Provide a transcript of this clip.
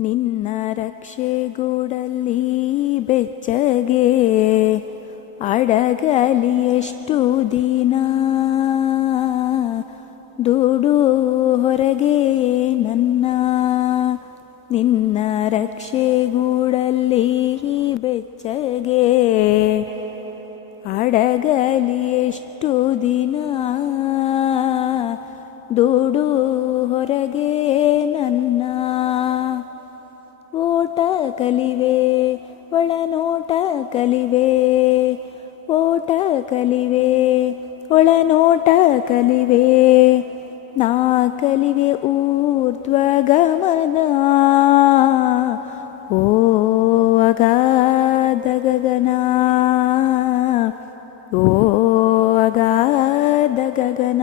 ನಿನ್ನ ರಕ್ಷೆಗೂಡಲ್ಲಿ ಬೆಚ್ಚಗೆ ಅಡಗಲಿ ಎಷ್ಟು ದಿನ, ದೂಡು ಹೊರಗೆ ನನ್ನ. ನಿನ್ನ ರಕ್ಷೆಗೂಡಲ್ಲಿ ಬೆಚ್ಚಗೆ ಅಡಗಲಿ ಎಷ್ಟು ದಿನ, ದೂಡು ಹೊರಗೆ ನನ್ನ. ಓಟ ಕಲಿವೆ ಒಳನೋಟ ಕಲಿವೆ, ಓಟ ಕಲಿವೆ ಒಳನೋಟ ಕಲಿವೆ, ನಾ ಕಲಿವೆ ಊರ್ಧ್ವಗಮನ. ಓ ಅಗಾಧ ಗಗನ, ಓ ಅಗಾಧ ಗಗನ.